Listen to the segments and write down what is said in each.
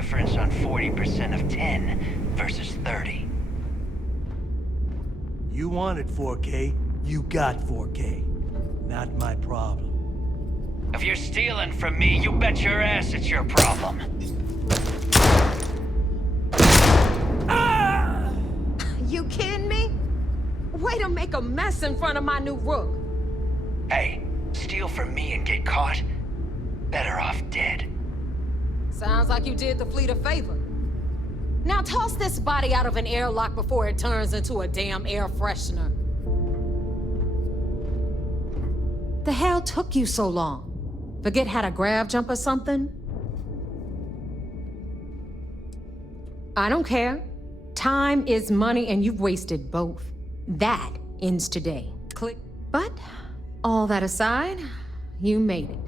difference on 40% of 10 versus 30. You wanted 4K, you got 4K. Not my problem. If you're stealing from me, you bet your ass it's your problem. Ah! You kidding me? Way to make a mess in front of my new rook. Hey, steal from me and get caught? Better off dead. Sounds like you did the fleet a favor. Now toss this body out of an airlock before it turns into a damn air freshener. The hell took you so long? Forget how to grav jump or something? I don't care. Time is money and you've wasted both. That ends today. Click. But, all that aside, you made it.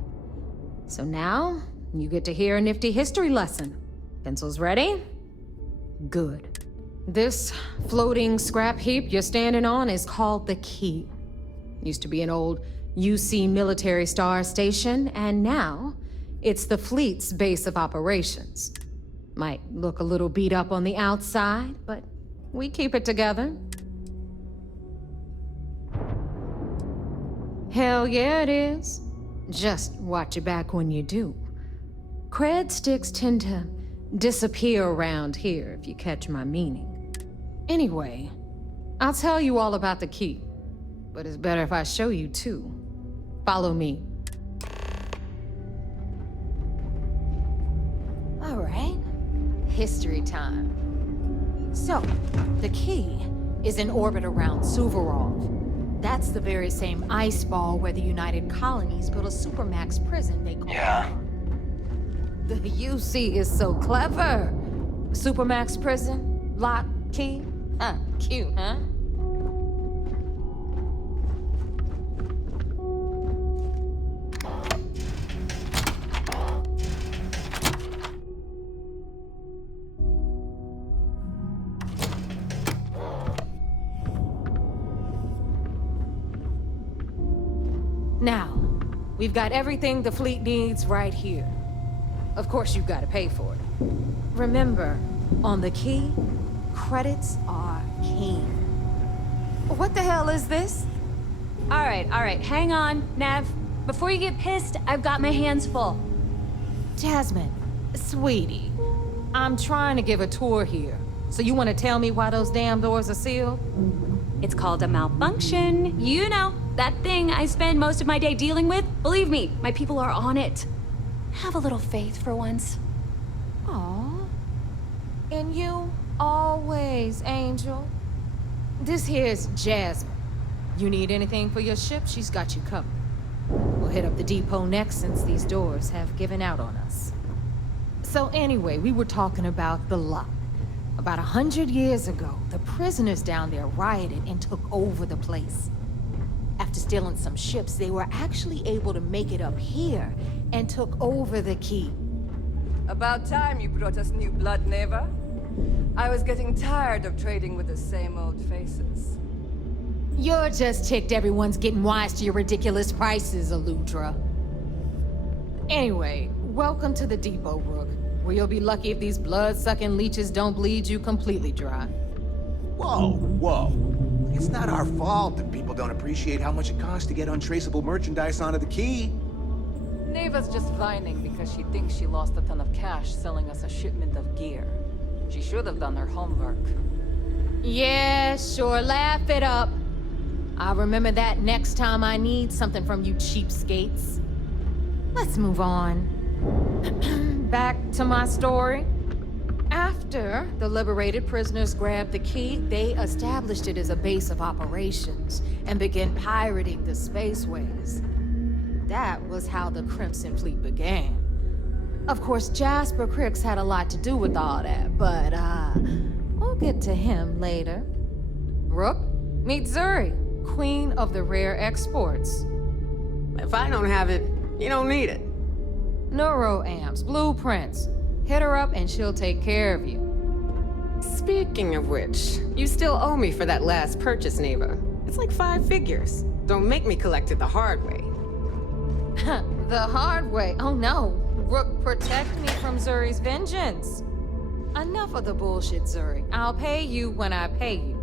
So now, you get to hear a nifty history lesson. Pencils ready? Good. This floating scrap heap you're standing on is called the Key. Used to be an old UC military star station, and now it's the fleet's base of operations. Might look a little beat up on the outside, but we keep it together. Hell yeah, it is. Just watch your back when you do. Cred sticks tend to disappear around here, if you catch my meaning. Anyway, I'll tell you all about the Key, but it's better if I show you too. Follow me. All right, history time. So, the Key is in orbit around Suvorov. That's the very same ice ball where the United Colonies built a supermax prison they call Yeah. The UC is so clever. Supermax prison, lock, key. Cute, huh? Now, we've got everything the fleet needs right here. Of course, you've got to pay for it. Remember, on the Key, credits are king. What the hell is this? All right, hang on, Nev. Before you get pissed, I've got my hands full. Jasmine, sweetie, I'm trying to give a tour here. So you want to tell me why those damn doors are sealed? It's called a malfunction. You know, that thing I spend most of my day dealing with. Believe me, my people are on it. Have a little faith for once. Aw. And you always, Angel. This here's Jasmine. You need anything for your ship, she's got you covered. We'll hit up the depot next since these doors have given out on us. So anyway, we were talking about the Lock. About 100 years ago, the prisoners down there rioted and took over the place. After stealing some ships, they were actually able to make it up here and took over the Key. About time you brought us new blood, Neva. I was getting tired of trading with the same old faces. You're just ticked everyone's getting wise to your ridiculous prices, Aludra. Anyway, welcome to the depot, Rook, where you'll be lucky if these blood-sucking leeches don't bleed you completely dry. Whoa. It's not our fault that people don't appreciate how much it costs to get untraceable merchandise onto the Key. Neva's just whining because she thinks she lost a ton of cash selling us a shipment of gear. She should have done her homework. Yeah, sure, laugh it up. I'll remember that next time I need something from you cheapskates. Let's move on. Back to my story. After the liberated prisoners grabbed the Key, they established it as a base of operations and began pirating the spaceways. That was how the Crimson Fleet began. Of course, Jasper Cricks had a lot to do with all that, but we'll get to him later. Rook, meet Zuri, Queen of the Rare Exports. If I don't have it, you don't need it. Neuroamps, blueprints. Hit her up and she'll take care of you. Speaking of which, you still owe me for that last purchase, Neva. It's like 5 figures. Don't make me collect it the hard way. The hard way? Oh no. Rook, protect me from Zuri's vengeance. Enough of the bullshit, Zuri. I'll pay you when I pay you.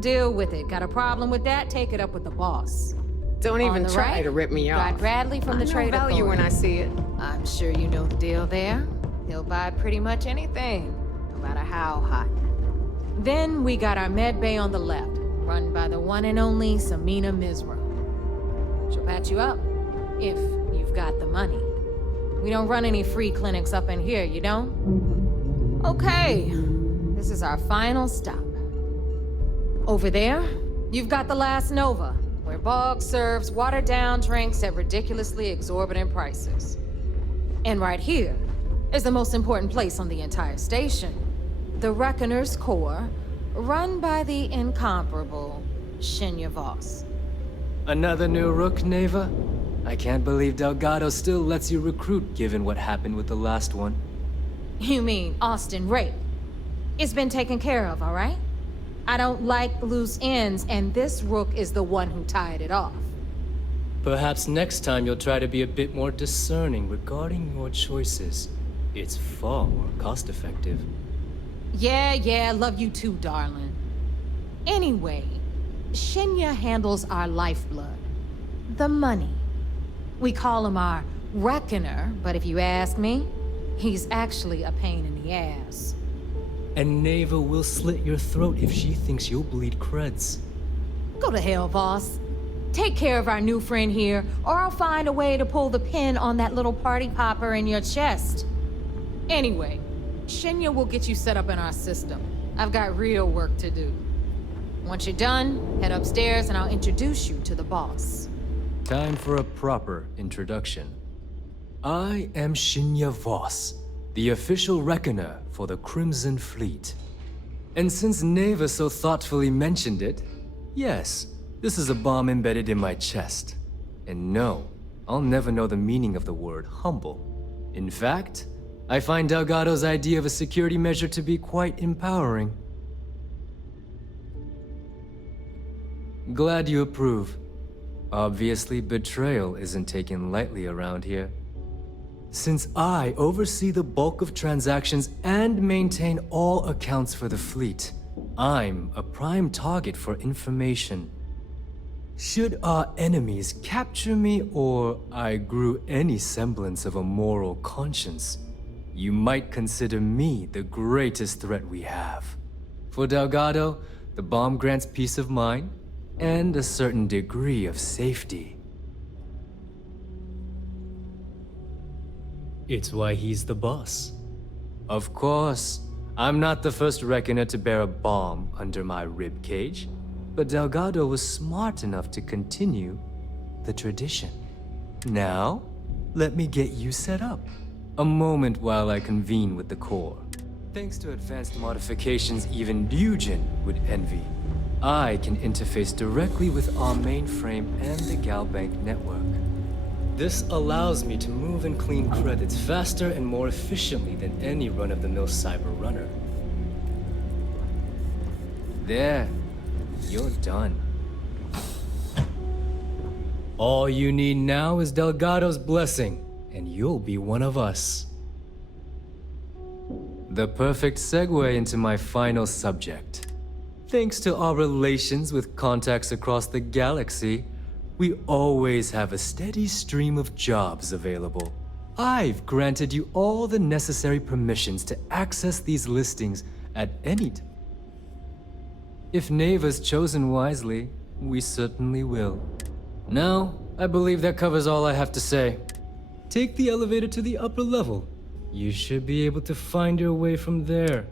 Deal with it. Got a problem with that? Take it up with the boss. Don't On even the try right, to rip me got off. Bradley from I the know Trade value when Authority. I see it. I'm sure you know the deal there. He'll buy pretty much anything, no matter how hot. Then we got our med bay on the left, run by the one and only Samina Mizra. She'll patch you up, if you've got the money. We don't run any free clinics up in here, you don't? Okay, this is our final stop. Over there, you've got the Last Nova, where Bog serves watered-down drinks at ridiculously exorbitant prices. And right here is the most important place on the entire station. The Reckoner's Core, run by the incomparable Shinya Voss. Another new Rook, Neva? I can't believe Delgado still lets you recruit given what happened with the last one. You mean Austin Rape? It's been taken care of, all right? I don't like loose ends, and this Rook is the one who tied it off. Perhaps next time you'll try to be a bit more discerning regarding your choices. It's far more cost-effective. Yeah, love you too, darling. Anyway, Shinya handles our lifeblood. The money. We call him our Reckoner, but if you ask me, he's actually a pain in the ass. And Neva will slit your throat if she thinks you'll bleed creds. Go to hell, boss. Take care of our new friend here, or I'll find a way to pull the pin on that little party popper in your chest. Anyway, Shinya will get you set up in our system. I've got real work to do. Once you're done, head upstairs and I'll introduce you to the boss. Time for a proper introduction. I am Shinya Voss, the official reckoner for the Crimson Fleet. And since Neva so thoughtfully mentioned it, yes, this is a bomb embedded in my chest. And no, I'll never know the meaning of the word humble. In fact, I find Delgado's idea of a security measure to be quite empowering. Glad you approve. Obviously, betrayal isn't taken lightly around here. Since I oversee the bulk of transactions and maintain all accounts for the fleet, I'm a prime target for information. Should our enemies capture me or I grew any semblance of a moral conscience, you might consider me the greatest threat we have. For Delgado, the bomb grants peace of mind and a certain degree of safety. It's why he's the boss. Of course, I'm not the first reckoner to bear a bomb under my ribcage, but Delgado was smart enough to continue the tradition. Now, let me get you set up. A moment while I convene with the core. Thanks to advanced modifications even Ryujin would envy, I can interface directly with our mainframe and the Galbank network. This allows me to move and clean credits faster and more efficiently than any run-of-the-mill cyber runner. There, you're done. All you need now is Delgado's blessing, and you'll be one of us. The perfect segue into my final subject. Thanks to our relations with contacts across the galaxy, we always have a steady stream of jobs available. I've granted you all the necessary permissions to access these listings at any time. If Neva's chosen wisely, we certainly will. Now, I believe that covers all I have to say. Take the elevator to the upper level. You should be able to find your way from there.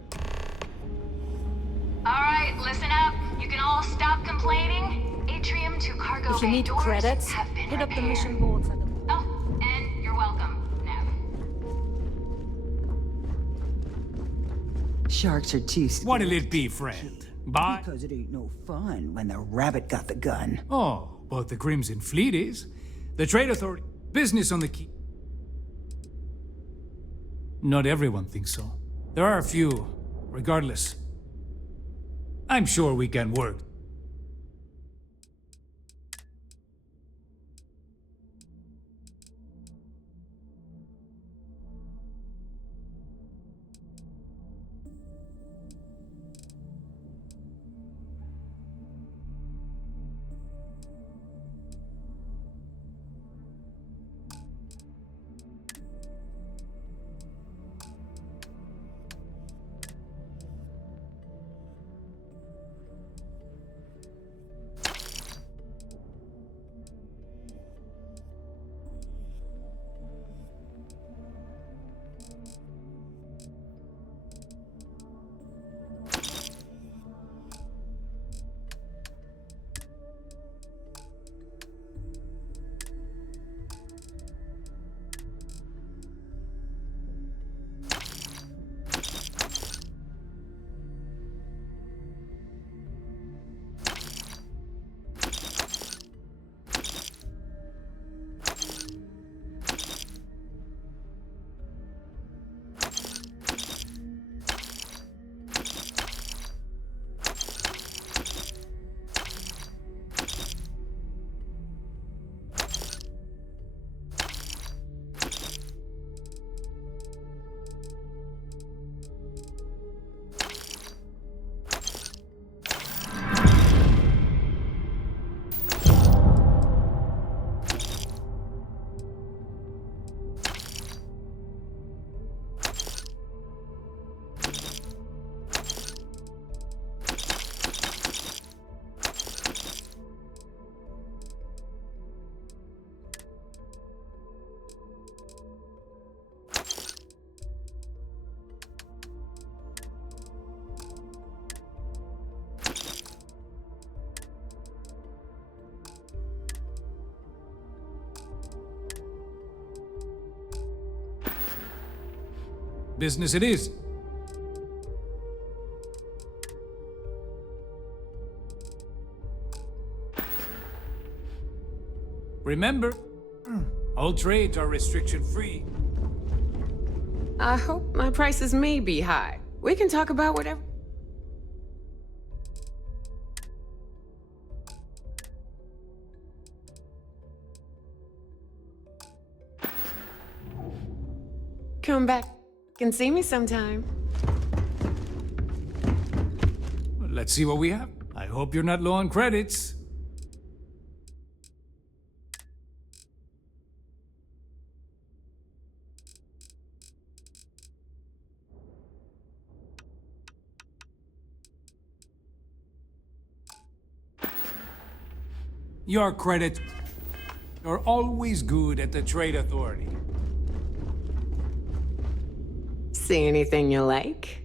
Alright, listen up. You can all stop complaining. Atrium to cargo If you bay need doors credits, have been hit up the repaired. mission boards. Oh, and you're welcome, Nav. Sharks are too What'll it be, friend? Bye? Because it ain't no fun when the rabbit got the gun. Oh, but the Crimson Fleet is. The Trade Authority. Business on the key. Not everyone thinks so. There are a few. Regardless, I'm sure we can work. Business it is. Remember, all trades are restriction-free. I hope my prices may be high. We can talk about whatever. Come back and see me sometime. Well, let's see what we have. I hope you're not low on credits. Your credit. You're always good at the Trade Authority. See anything you like?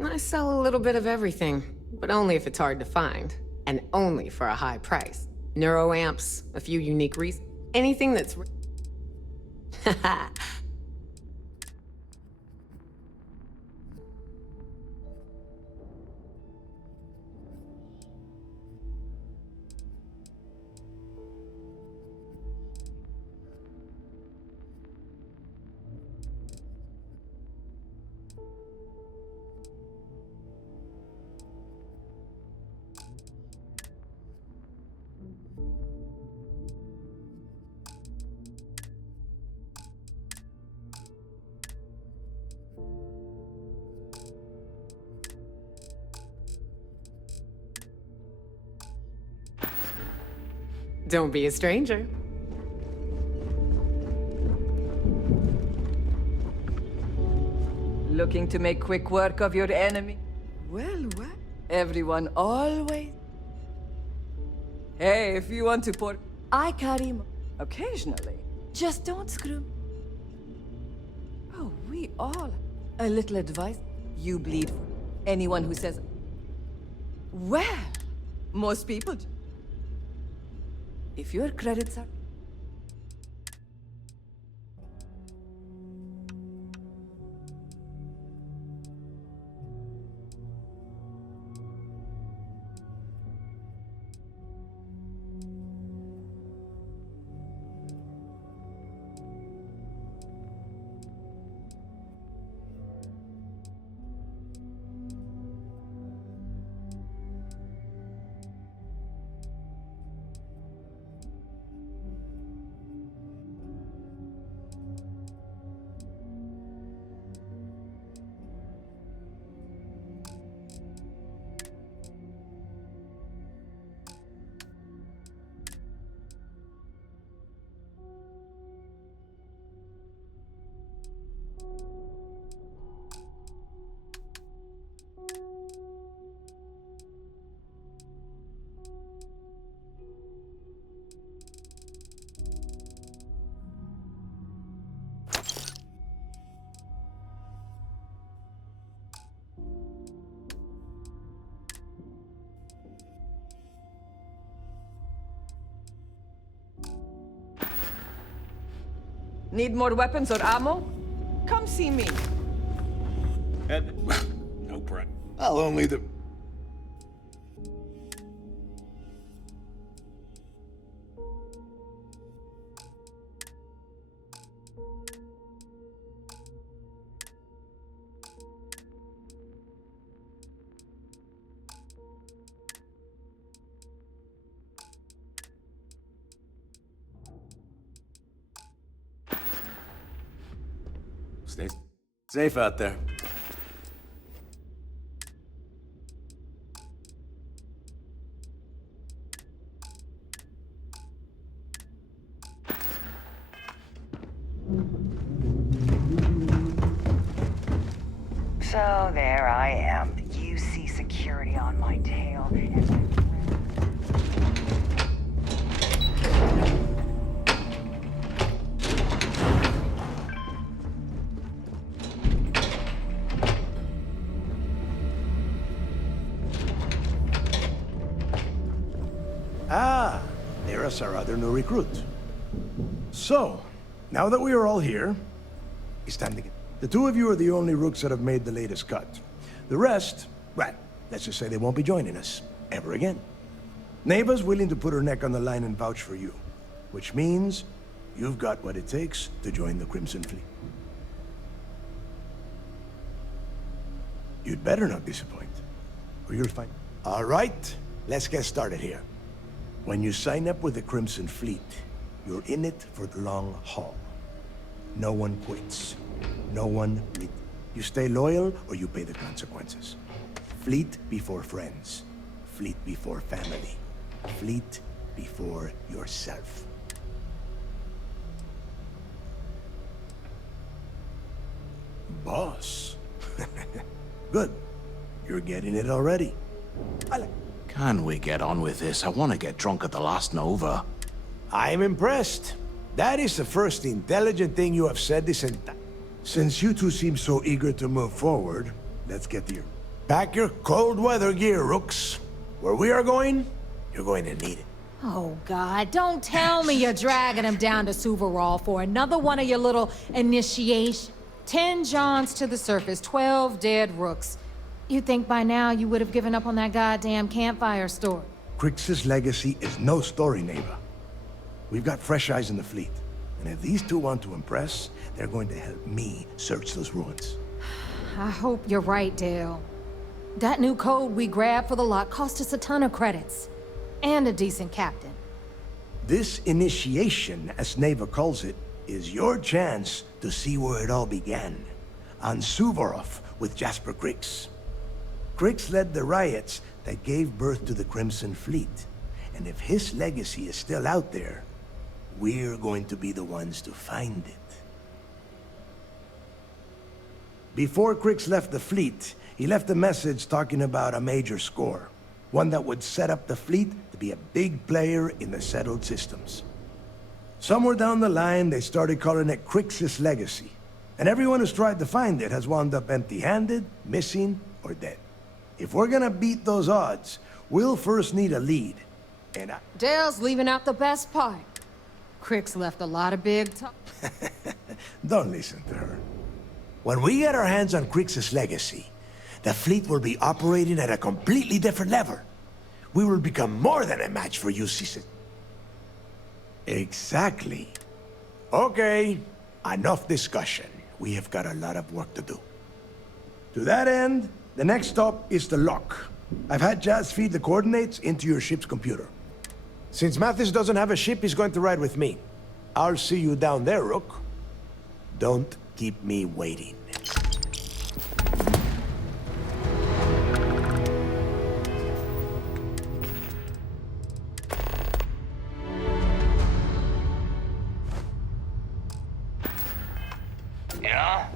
I sell a little bit of everything, but only if it's hard to find, and only for a high price. Neuroamps, a few unique reasons, anything that's... Haha. Don't be a stranger. Looking to make quick work of your enemy? Well, what? Everyone always... Hey, if you want to pour... I carry him occasionally. Just don't screw. Oh, we all... A little advice. You bleed for anyone who says... Well, most people do. If your credits are... Need more weapons or ammo? Come see me. No problem. I'll only the... Stay safe out there. So there I am. You see security on my tail, and my Ah, there's our other new recruit. So, Now that we are all here, it's time to get... The two of you are the only rooks that have made the latest cut. The rest, well, let's just say they won't be joining us ever again. Neva's willing to put her neck on the line and vouch for you, which means you've got what it takes to join the Crimson Fleet. You'd better not disappoint, or you'll find... All right, let's get started here. When you sign up with the Crimson Fleet, you're in it for the long haul. No one quits. No one... You stay loyal, or you pay the consequences. Fleet before friends. Fleet before family. Fleet before yourself. Boss. Good. You're getting it already. Can we get on with this? I want to get drunk at the last Nova. I'm impressed. That is the first intelligent thing you have said this entire... Since you two seem so eager to move forward, let's get here. Pack your cold weather gear, Rooks. Where we are going, you're going to need it. Oh, God, don't tell me you're dragging him down to Suvarall for another one of your little initiation. 10 Johns to the surface, 12 dead Rooks. You'd think by now you would have given up on that goddamn campfire story. Crix's legacy is no story, Neva. We've got fresh eyes in the fleet. And if these two want to impress, they're going to help me search those ruins. I hope you're right, Dale. That new code we grabbed for the lot cost us a ton of credits. And a decent captain. This initiation, as Neva calls it, is your chance to see where it all began. On Suvorov with Jasper Crix. Crix led the riots that gave birth to the Crimson Fleet. And if his legacy is still out there, we're going to be the ones to find it. Before Crix left the fleet, he left a message talking about a major score. One that would set up the fleet to be a big player in the settled systems. Somewhere down the line, they started calling it Crix's legacy. And everyone who's tried to find it has wound up empty-handed, missing, or dead. If we're gonna beat those odds, we'll first need a lead. And Dale's leaving out the best part. Crix left a lot of big talk. Don't listen to her. When we get our hands on Crix's legacy, the fleet will be operating at a completely different level. We will become more than a match for UCC. Exactly. Okay, enough discussion. We have got a lot of work to do. To that end, the next stop is the lock. I've had Jazz feed the coordinates into your ship's computer. Since Mathis doesn't have a ship, he's going to ride with me. I'll see you down there, Rook. Don't keep me waiting. Yeah?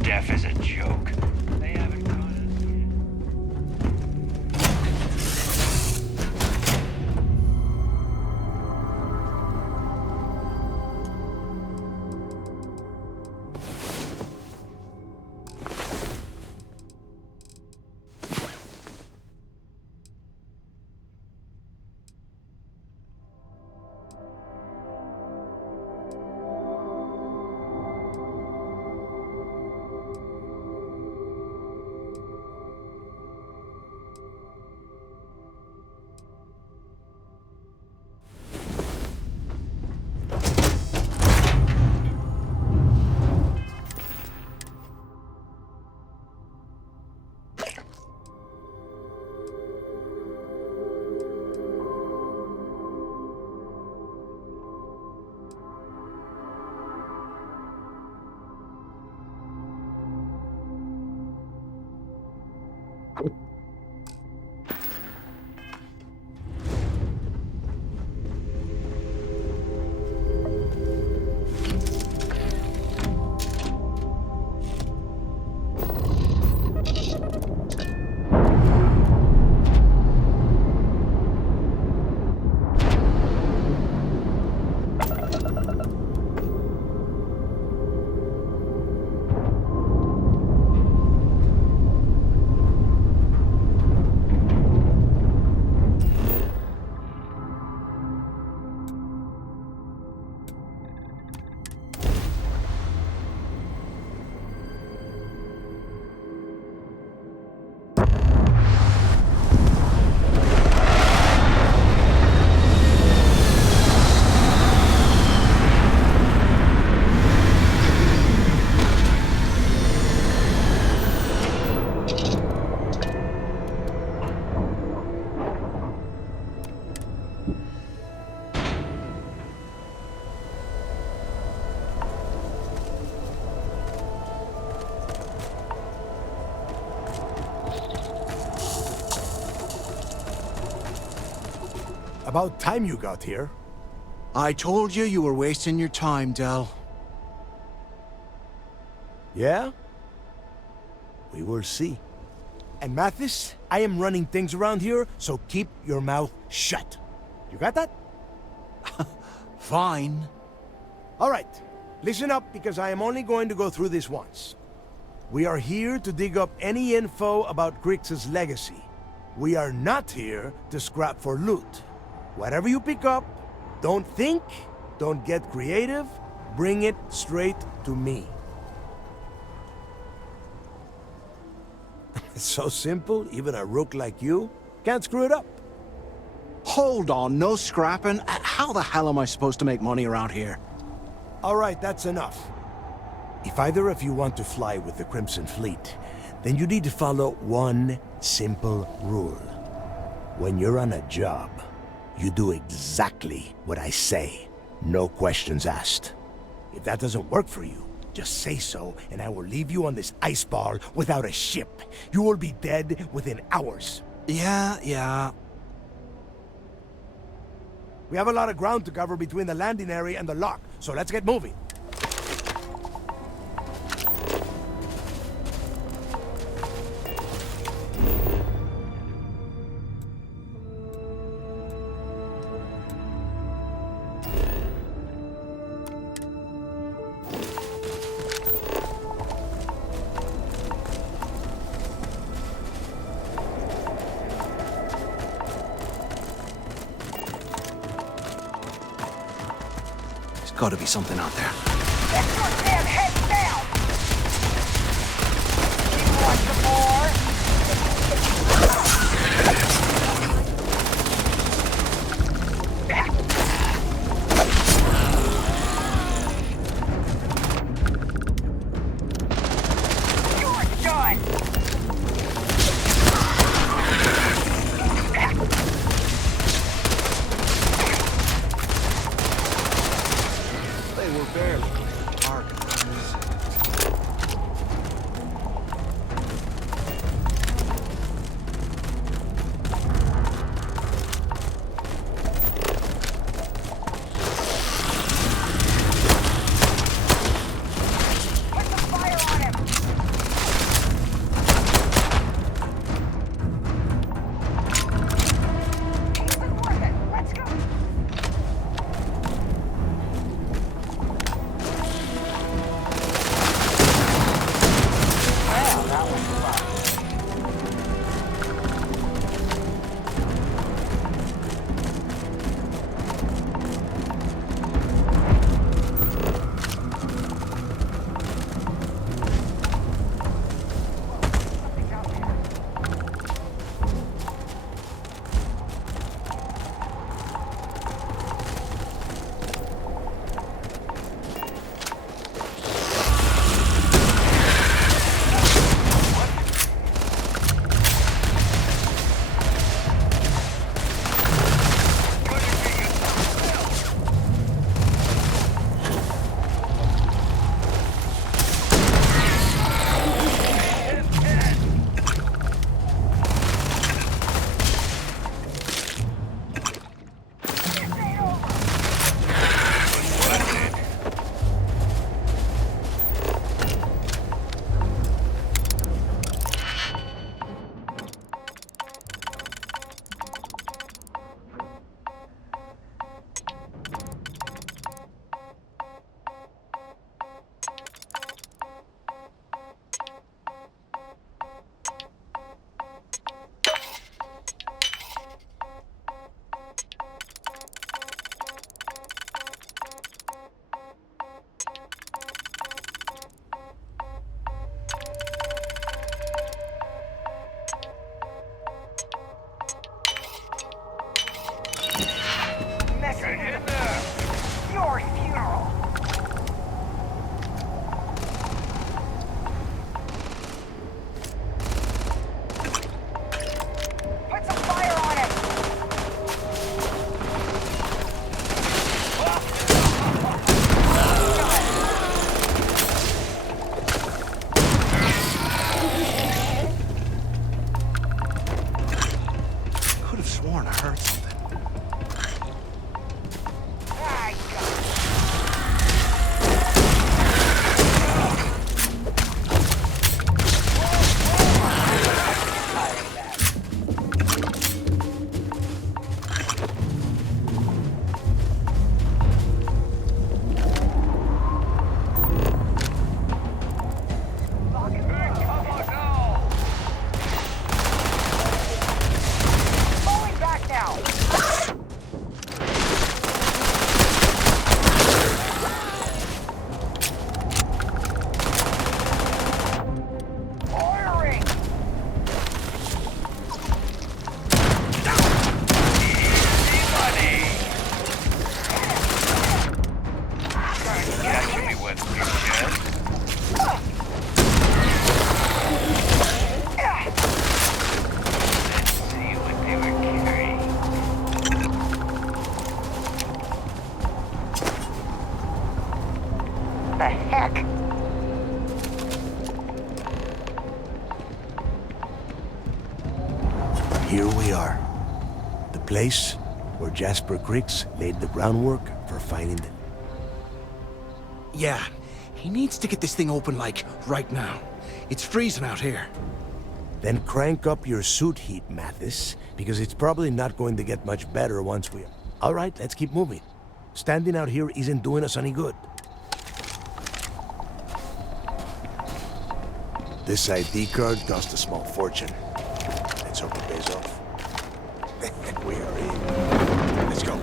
Death is a joke. They haven't caught us yet. About time you got here. I told you you were wasting your time, Del. Yeah? We will see. And Mathis, I am running things around here, so keep your mouth shut. You got that? Fine. All right. Listen up, because I am only going to go through this once. We are here to dig up any info about Grix's legacy. We are not here to scrap for loot. Whatever you pick up, don't think, don't get creative, bring it straight to me. It's so simple, even a rook like you can't screw it up. Hold on, no scrapping. How the hell am I supposed to make money around here? All right, that's enough. If either of you want to fly with the Crimson Fleet, then you need to follow one simple rule. When you're on a job, you do exactly what I say. No questions asked. If that doesn't work for you, just say so, and I will leave you on this ice ball without a ship. You will be dead within hours. Yeah. We have a lot of ground to cover between the landing area and the lock, so let's get moving. There's gotta be something out there. Get your damn head down! You want some more? You're done! They were barely targets. Put the fire on him! Isn't worth it. Let's go! The heck? Here we are. The place where Jasper Griggs laid the groundwork for finding the... Yeah, he needs to get this thing open, like, right now. It's freezing out here. Then crank up your suit heat, Mathis, because it's probably not going to get much better once we... All right, let's keep moving. Standing out here isn't doing us any good. This ID card cost a small fortune. Let's hope it pays off. We are in. Let's go.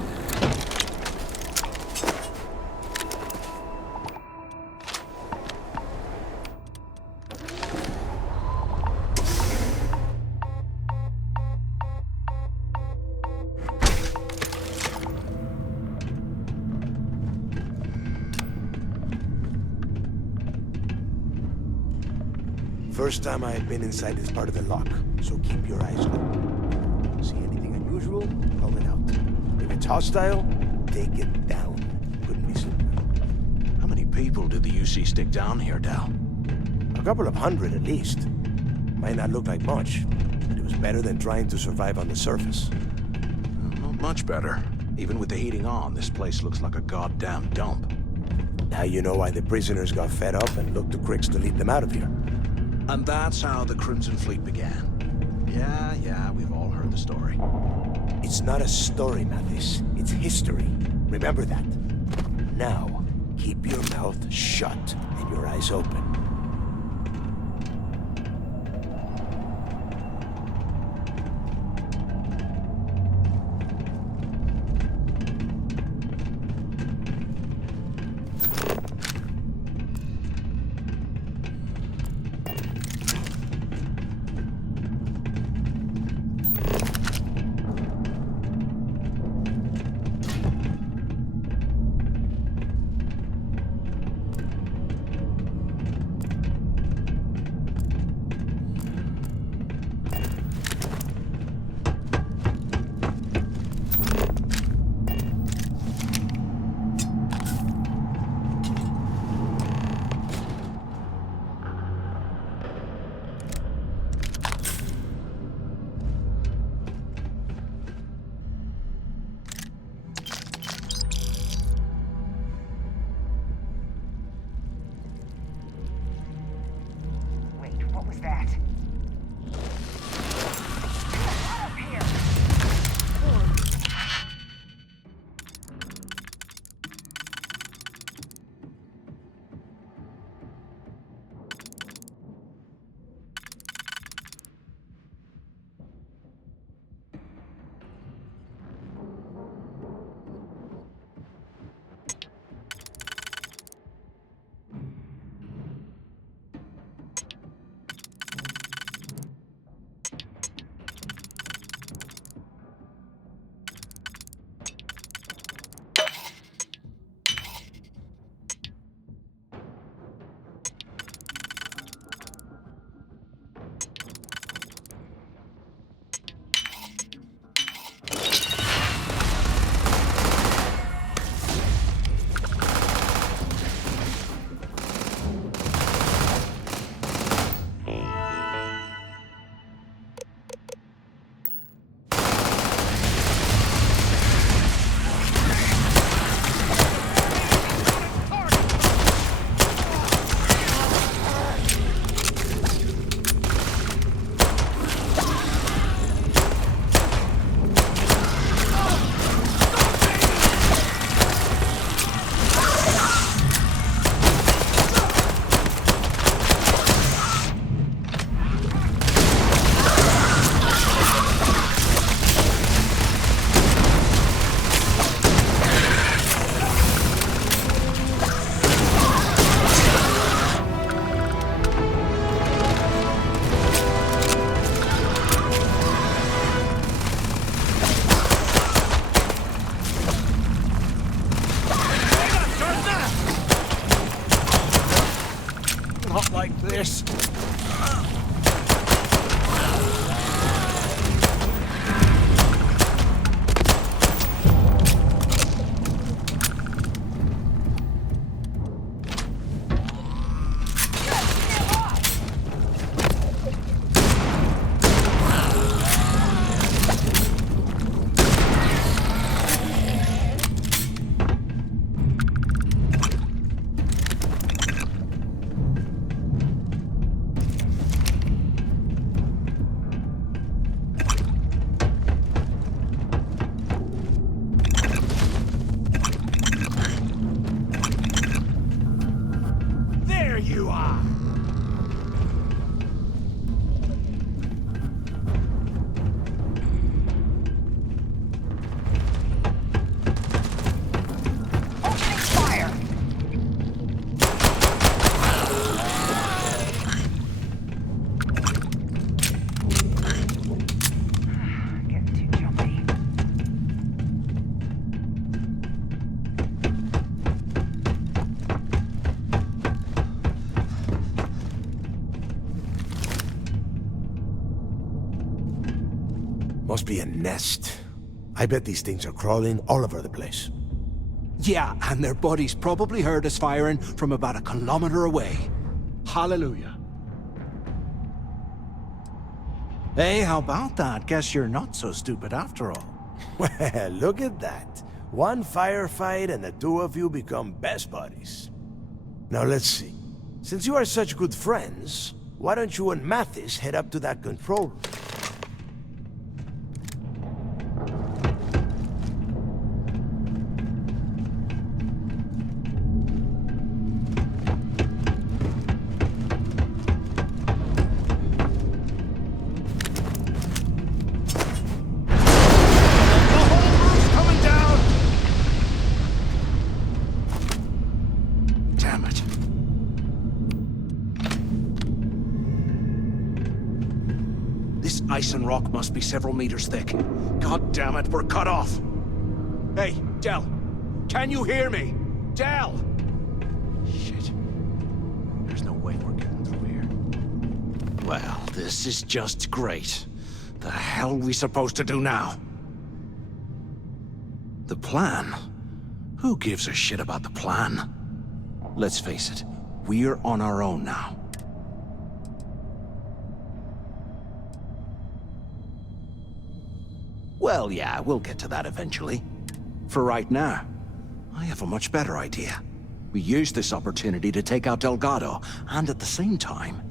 First time I have been inside this part of the lock, so keep your eyes open. See anything unusual? Call it out. If it's hostile, take it down. Couldn't be simpler. How many people did the UC stick down here, Dal? A couple of hundred at least. Might not look like much, but it was better than trying to survive on the surface. Not much better. Even with the heating on, this place looks like a goddamn dump. Now you know why the prisoners got fed up and looked to Griggs to lead them out of here. And that's how the Crimson Fleet began. Yeah, we've all heard the story. It's not a story, Mathis. It's history. Remember that. Now, keep your mouth shut and your eyes open. What was that? like this. Must be a nest. I bet these things are crawling all over the place. Yeah, and their buddies probably heard us firing from about 1 kilometer away. Hallelujah. Hey, how about that? Guess you're not so stupid after all. Well, look at that. One firefight and the two of you become best buddies. Now let's see. Since you are such good friends, why don't you and Mathis head up to that control room? Ice and rock must be several meters thick. God damn it, we're cut off. Hey, Del, can you hear me? Del! Shit. There's no way we're getting through here. Well, this is just great. The hell are we supposed to do now? The plan? Who gives a shit about the plan? Let's face it, we're on our own now. Well, yeah, we'll get to that eventually. For right now, I have a much better idea. We use this opportunity to take out Delgado, and at the same time,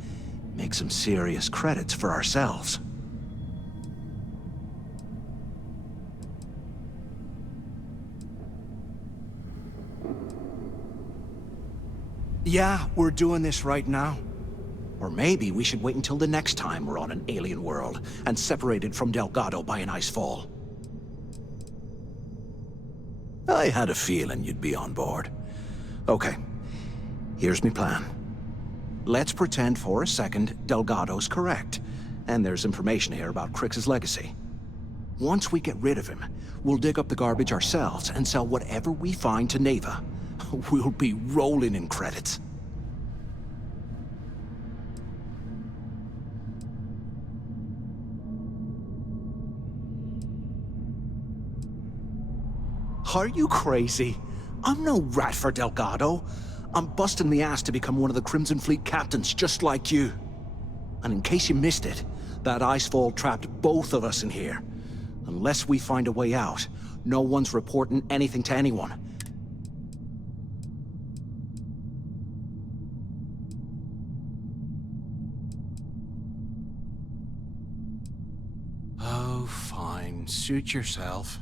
make some serious credits for ourselves. Yeah, we're doing this right now. Or maybe we should wait until the next time we're on an alien world and separated from Delgado by an ice fall. I had a feeling you'd be on board. Okay, here's my plan. Let's pretend for a second Delgado's correct, and there's information here about Crix's legacy. Once we get rid of him, we'll dig up the garbage ourselves and sell whatever we find to Neva. We'll be rolling in credits. Are you crazy? I'm no rat for Delgado. I'm busting the ass to become one of the Crimson Fleet captains, just like you. And in case you missed it, that icefall trapped both of us in here. Unless we find a way out, no one's reporting anything to anyone. Oh, fine. Suit yourself.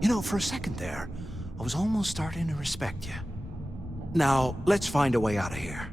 You know, for a second there, I was almost starting to respect you. Now, let's find a way out of here.